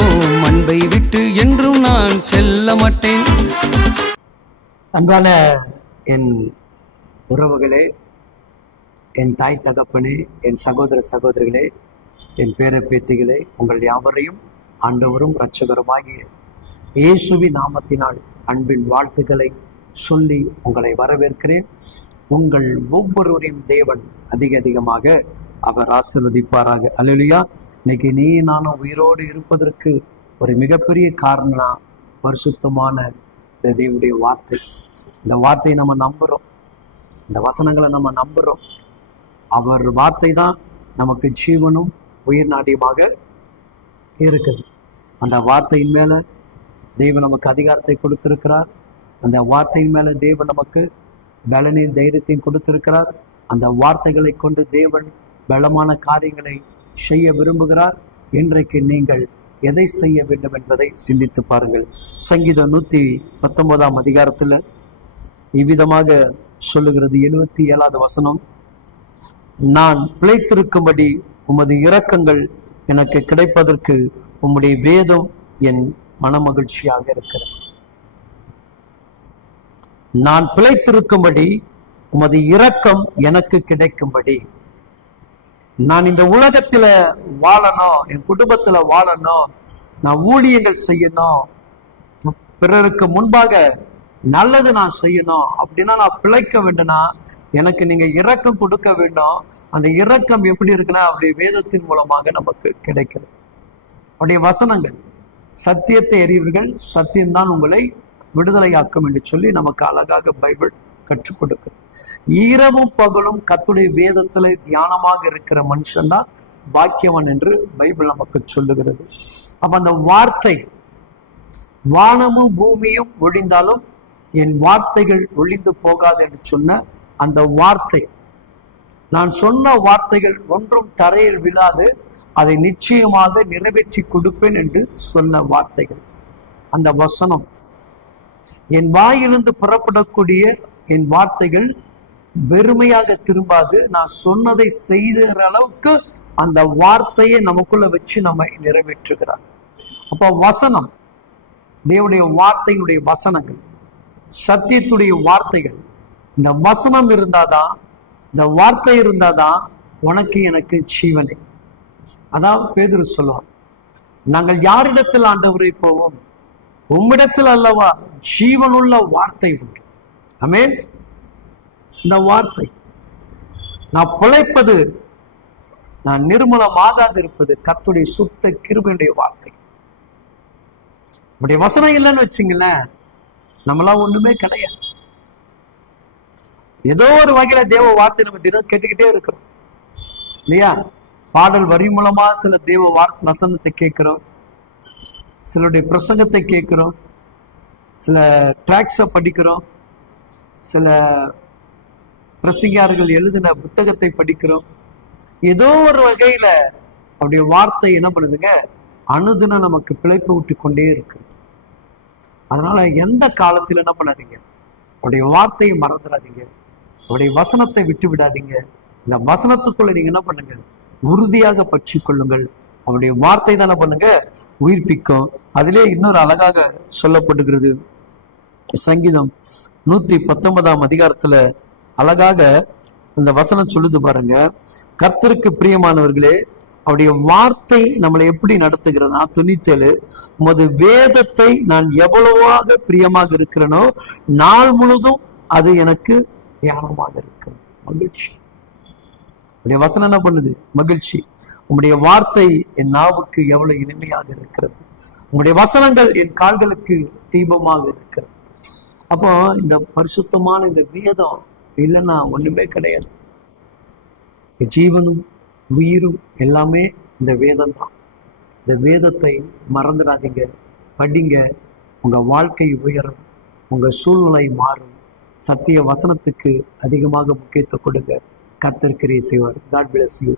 உம் அன்பை விட்டு என்றும் நான் செல்ல மாட்டேன். அன்பான என் உறவுகளே, என் தாய் தகப்பனே, என் சகோதர சகோதரிகளே, என் பேர பேத்திகளே, உங்கள் யாவரையும் ஆண்டவரும் இரட்சகருமாகிய இயேசுவின் நாமத்தினால் அன்பின் வாழ்த்துக்களை சொல்லி உங்களை வரவேற்கிறேன். உங்கள் ஒவ்வொருவரையும் தேவன் அதிகமாக அவர் ஆசீர்வதிப்பாராக. அல்லேலூயா. இன்னைக்கு நீ நானும் உயிரோடு இருப்பதற்கு ஒரு மிகப்பெரிய காரணம் பரிசுத்தமான இந்த தேவனுடைய வார்த்தை. இந்த வார்த்தையை நம்ம நம்புகிறோம், இந்த வசனங்களை நம்ம நம்புகிறோம். அவர் வார்த்தை தான் நமக்கு ஜீவனும் உயிர் நாடியமாக இருக்குது. அந்த வார்த்தையின் மேலே தேவன் நமக்கு அதிகாரத்தை கொடுத்திருக்கிறார். அந்த வார்த்தையின் மேலே தேவன் நமக்கு பலனையும் தைரியத்தையும் கொடுத்திருக்கிறார். அந்த வார்த்தைகளை கொண்டு தேவன் பலமான காரியங்களை செய்ய விரும்புகிறார். இன்றைக்கு நீங்கள் எதை செய்ய வேண்டும் என்பதை சிந்தித்து பாருங்கள். சங்கீதம் 119 அதிகாரத்தில் இவ்விதமாக சொல்லுகிறது. 77வது வசனம், நான் பிழைத்திருக்கும்படி உமது இரக்கங்கள் எனக்கு கிடைப்பதற்கு உம்முடைய வேதம் என் மனமகிழ்ச்சியாக இருக்கிறது. நான் பிழைத்திருக்கும்படி உமது இரக்கம் எனக்கு கிடைக்கும்படி, நான் இந்த உலகத்துல வாழணும், என் குடும்பத்துல வாழணும், நான் ஊழியங்கள் செய்யணும், பிறருக்கு முன்பாக நல்லது நான் செய்யணும் அப்படின்னா, நான் பிழைக்க வேண்டும்னா எனக்கு நீங்க இரக்கம் கொடுக்க வேண்டும். அந்த இரக்கம் எப்படி இருக்குன்னா அப்படியே வேதத்தின் மூலமாக நமக்கு கிடைக்கிறது. அப்படியே வசனங்கள், சத்தியத்தை அறிவீர்கள், சத்தியம்தான் உங்களை விடுதலையாக்கும் என்று சொல்லி நமக்கு அழகாக பைபிள் கற்றுக் கொடுக்கிறது. இரவும் பகலும் கர்த்தருடைய வேதத்துல தியானமாக இருக்கிற மனுஷன்தான் பாக்கியவன் என்று பைபிள் நமக்கு சொல்லுகிறது. அப்ப அந்த வார்த்தை, வானமும் பூமியும் ஒழிந்தாலும் என் வார்த்தைகள் ஒழிந்து போகாது என்று சொன்ன அந்த வார்த்தை, நான் சொன்ன வார்த்தைகள் ஒன்றும் தரையில் விழாது, அதை நிச்சயமாக நிறைவேற்றி கொடுப்பேன் என்று சொன்ன வார்த்தைகள். அந்த வசனம், என் வாயிலிருந்து புறப்படக்கூடிய என் வார்த்தைகள் வெறுமையாக திரும்பாது, நான் சொன்னதை செய்கிற அளவுக்கு அந்த வார்த்தையை நமக்குள்ள வச்சு நம்ம நிறைவேற்றுகிறார். அப்போ வசனம், தேவனுடைய வார்த்தையினுடைய வசனங்கள், சத்தியத்துடைய வார்த்தைகள், இந்த வசனம் இருந்தாதான், இந்த வார்த்தை இருந்தாதான் உனக்கு எனக்கு ஜீவனை. அதான் பேதுரு சொல்லுவான், நாங்கள் யாரிடத்தில் ஆண்டவரை போவோம், உம்மிடத்தில் அல்லவா ஜீவனுள்ள வார்த்தை உண்டு. ஆமென். இந்த வார்த்தை, நான் பிழைப்பது, நான் நிர்மூலமாகாது இருப்பது கர்த்தருடைய சுத்த கிருபையுடைய வார்த்தை. இப்படி வசனம் இல்லைன்னு வச்சுங்களேன், நம்மளாம் ஒண்ணுமே கிடையாது. ஏதோ ஒரு வகையில தேவ வார்த்தை நம்ம தினம் கேட்டுக்கிட்டே இருக்கிறோம் இல்லையா? பாடல் வரி மூலமா சில தேவ வசனத்தை கேட்கிறோம், சிலருடைய பிரசங்கத்தை கேட்கிறோம், சில டிராக்ஸை படிக்கிறோம், சில பிரசங்கியார்கள் எழுதின புத்தகத்தை படிக்கிறோம். ஏதோ ஒரு வகையில அவருடைய வார்த்தை என்ன பண்ணுதுங்க, அனுதினம் நமக்கு பிழைப்பு விட்டு கொண்டே இருக்கு. அதனால எந்த காலத்துல என்ன பண்ணாதீங்க, அவருடைய வார்த்தையை மறந்துடாதீங்க, அவருடைய வசனத்தை விட்டு விடாதீங்க. இந்த வசனத்துக்குள்ள நீங்க என்ன பண்ணுங்க, உறுதியாக பற்றி கொள்ளுங்கள். அவருடைய வார்த்தை தானே பண்ணுங்க உயிர்ப்பிக்கும். அதிலே இன்னொரு அழகாக சொல்லப்படுகிறது. சங்கீதம் 119 அதிகாரத்துல அழகாக இந்த வசனம் சொல்லுது பாருங்க, கர்த்தருக்கு பிரியமானவர்களே, அவருடைய வார்த்தை நம்மளை எப்படி நடத்துகிறதா? 97, உமது வேதத்தை நான் எவ்வளவாக பிரியமாக இருக்கிறேனோ நாள் முழுதும் அது எனக்கு தியானமாக இருக்கு. மகிழ்ச்சி. உடைய வசனம் என்ன பண்ணுது? மகிழ்ச்சி. உம்முடைய வார்த்தை என் நாவுக்கு எவ்வளவு இனிமையாக இருக்கிறது, உம்முடைய வசனங்கள் என் கால்களுக்கு தீபமாக இருக்கிறது. அப்போ இந்த பரிசுத்தமான இந்த வேதம் இல்லைன்னா ஒண்ணுமே கிடையாது. ஜீவனும் உயிரும் எல்லாமே இந்த வேதம் தான். இந்த வேதத்தை மறந்துடாதீங்க, படிங்க. உங்க வாழ்க்கை உயரும், உங்க சூழ்நிலை மாறும். சத்திய வசனத்துக்கு அதிகமாக முக்கியத்துவம் கொடுங்க. கர்த்தர் கிரியை செய்வார். God bless you.